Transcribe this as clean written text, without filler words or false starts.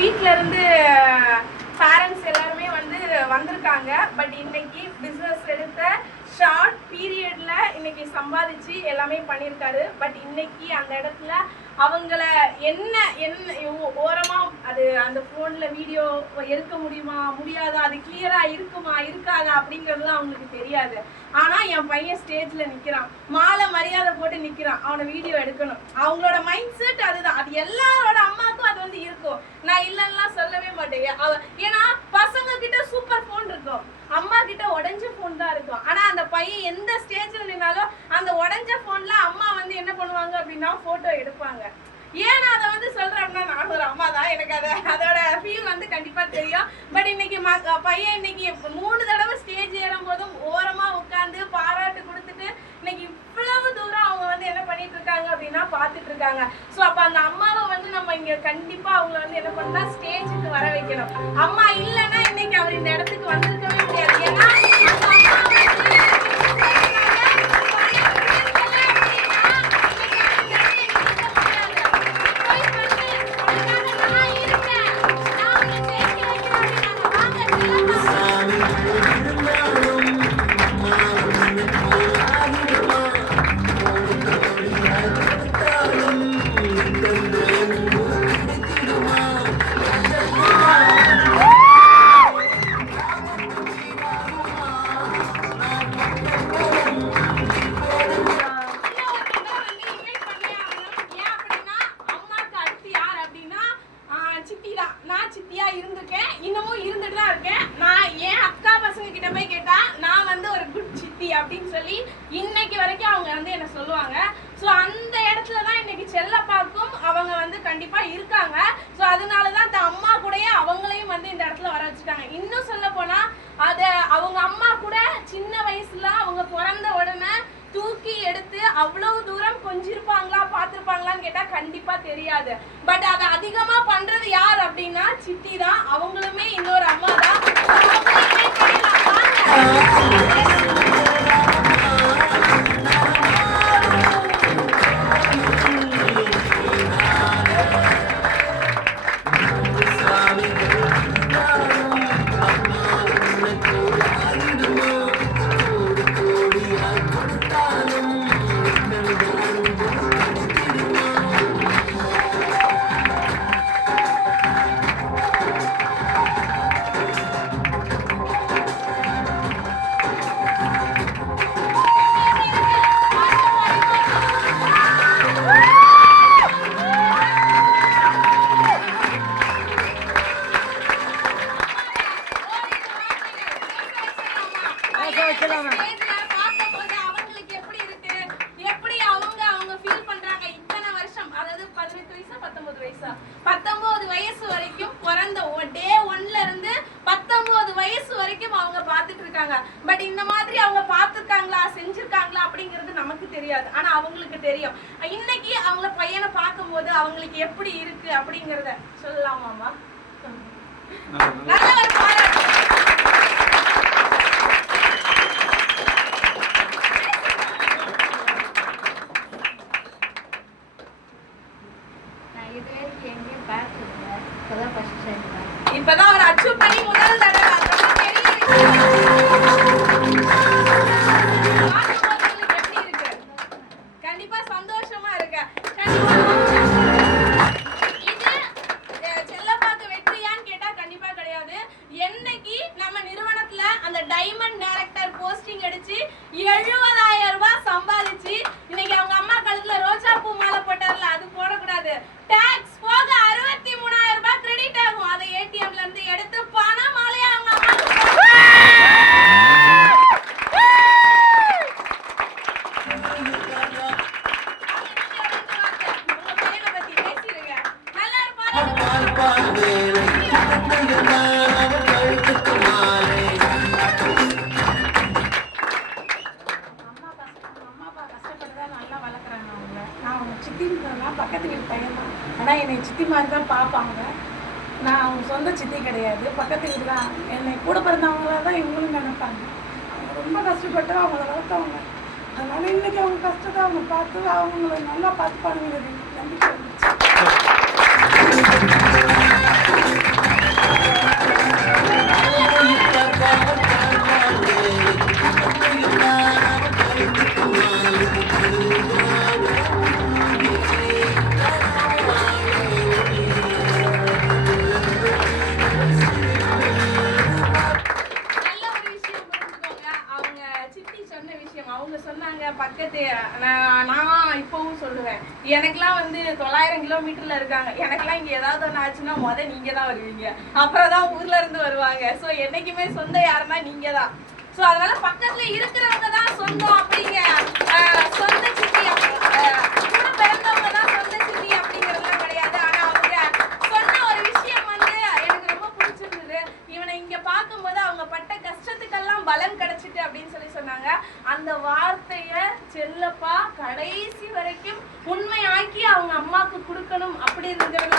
வீட்டில இருந்து பேரண்ட்ஸ் எல்லாருமே வந்து வந்திருக்காங்க. பட் இன்னைக்கு பிஸ்னஸ் எடுத்த ஷார்ட் பீரியட்ல இன்னைக்கு சம்பாதிச்சு எல்லாமே பண்ணியிருக்காரு. பட் இன்னைக்கு அந்த இடத்துல அவங்கள என்ன ஓரமா அது அந்த போன்ல வீடியோ எடுக்க முடியுமா முடியாதா, அது கிளியரா இருக்குமா இருக்காதா அப்படிங்கறதுலாம் அவங்களுக்கு தெரியாது. ஆனா என் பையன் ஸ்டேஜ்ல நிக்கிறான், மாலை மரியாதை போட்டு நிக்கிறான், அவனை வீடியோ எடுக்கணும். அவங்களோட மைண்ட் செட் அதுதான். அது எல்லாரோட அம்மாவுக்கும் அது வந்து இருக்கும். நான் இல்லைன்னா சொல்லவே மாட்டேன். ஏன்னா பசங்க கிட்ட சூப்பர் போன் இருக்கும், அம்மா கிட்ட உடஞ்ச போன் தான் இருக்கும். ஆனா அந்த பையன் எந்த ஸ்டேஜ்ல நின்னாலும் அந்த உடஞ்ச போன்ல அம்மா வந்து என்ன பண்ணுவாங்க அப்படின்னா போட்டோ எடுப்பாங்க. ஏன் நான் அதை வந்து சொல்றேன் அப்படின்னா, நான் ஒரு அம்மா தான், எனக்கு அதோட ஃபீல் வந்து கண்டிப்பா தெரியும். பட் இன்னைக்கு பையன் இன்னைக்கு 3 தடவை ஸ்டேஜ் ஏறும் போதும் ஓரமா உட்காந்து பாராட்டு கொடுத்துட்டு இன்னைக்கு இவ்வளவு தூரம் அவங்க வந்து என்ன பண்ணிட்டு இருக்காங்க அப்படின்னா பாத்துட்டு இருக்காங்க. ஸோ அப்ப அந்த அம்மாவை வந்து நம்ம இங்க கண்டிப்பா அவங்களை வந்து என்ன பண்ணா ஸ்டேஜுக்கு வர வைக்கணும். அம்மா இல்லைன்னா இன்னைக்கு அவர் இந்த இடத்துக்கு வந்திருக்கவே முடியாது. ஏன்னா அப்படின்னு சொல்லி இன்னைக்கு வரைக்கும் அவங்க வந்து என்ன சொல்லுவாங்க. ஸோ அந்த இடத்துல தான் இன்னைக்கு செல்லப்பாக்கும் அவங்க வந்து கண்டிப்பா இருக்காங்க. ஸோ அதனாலதான் அந்த அம்மா கூடயே அவங்களையும் வந்து இந்த இடத்துல வர வச்சுட்டாங்க. இன்னும் சொல்ல போனா அத அவங்க அம்மா கூட சின்ன வயசுல அவங்க பிறந்த உடனே தூக்கி எடுத்து அவ்வளவு தூரம் கொஞ்சிருப்பாங்களா பார்த்திருப்பாங்களான்னு கேட்டா கண்டிப்பா தெரியாது. பட் அதை அதிகமா பண்றது யார் அப்படின்னா சித்தி தான். அவங்களுமே இன்னொரு அம்மா தான். அவங்களுக்கு எப்படி இருக்கு, எப்படி அவங்க ஃபீல் பண்றாங்க இத்தனை வருஷம், அதாவது 18 வயசா 19 வயசா 19 வயசு வரைக்கும் பிறந்த டே 1ல இருந்து 19 வயசு வரைக்கும் அவங்க பார்த்துட்டு இருக்காங்க. பட் இந்த மாதிரி அவங்க பார்த்துருக்காங்களா செஞ்சிருக்காங்களா அப்படிங்கிறது நமக்கு தெரியாது. ஆனா அவங்களுக்கு தெரியும். இன்னைக்கு அவங்கள பையனை பார்க்கும்போது அவங்களுக்கு எப்படி இருக்கு அப்படிங்கறத சொல்லலாமாமா? நல்ல ஒரு பாராட்டு. இப்பதான் அவர் அச்சீவ் பண்ணி முதல் தடவை எப்படி இருக்கு? கண்டிப்பா சந்தோஷமா இருக்கு. இது செல்லப்பாக்கு வெற்றியான்னு கேட்டா கண்டிப்பா கிடையாது. என்னைக்கு நம்ம நிறுவனத்துல அந்த டைமண்ட் டைரக்டர் போஸ்டிங் அடிச்சு 70,000 ரூபாய் சம்பாதிச்சு இன்னைக்கு அவங்க அம்மா கழுத்துல ரோஜா பூ மாலை போட்டார்ல, அது போடக்கூடாது. டாக்ஸ் போக 63,000 ரூபாய் கிரெடிட் ஆகும். அதை ஏடிஎம்ல இருந்து எடுத்து பண மாலையா அவங்க பக்கத்து வீட்டு பையன் தான். ஆனால் என்னை சித்தி மாதிரி தான் பார்ப்பாங்க. நான் அவங்க சொந்த சித்தி கிடையாது, பக்கத்து வீடு தான். என்னை கூட பிறந்தவங்களாக தான் இவங்களும் நினைப்பாங்க. அவங்க ரொம்ப கஷ்டப்பட்டு அவங்கள வளர்த்தவங்க. அதனால இன்னைக்கு அவங்க கஷ்டத்தை அவங்க பார்த்து அவங்கள நல்லா பார்த்துப்பானுங்கிறது நம்பிக்கை வந்துச்சு. எனக்கெல்லாம் வந்து 900 கிலோமீட்டர்ல இருக்காங்க. எனக்கெல்லாம் இங்க ஏதாவது ஒன்று ஆச்சுன்னா நீங்க தான் வருவீங்க, அப்புறம் தான் ஊர்ல இருந்து வருவாங்க. ஸோ என்னைக்குமே சொந்தம் யாருன்னா நீங்க தான். ஸோ அதனால பக்கத்துல இருக்கிறவங்க தான் சொந்தம் அப்படிங்க. சொந்த சித்தி கூட பிறந்தவங்க தான் சொந்த சித்தி அப்படிங்கிறதுலாம் கிடையாது. ஆனா அவங்க சொன்ன ஒரு விஷயம் வந்து எனக்கு ரொம்ப பிடிச்சிருந்தது. இவனை இங்க பார்க்கும்போது அவங்க பட்ட கஷ்டத்துக்கெல்லாம் பலன் கிடைச்சிட்டு அப்படின்னு சொல்லி சொன்னாங்க. அந்த வார்த்தைய செல்லப்பா கடைசி வரைக்கும் உண்மையாக்கி அவங்க அம்மாவுக்கு கொடுக்கணும் அப்படிங்கிறது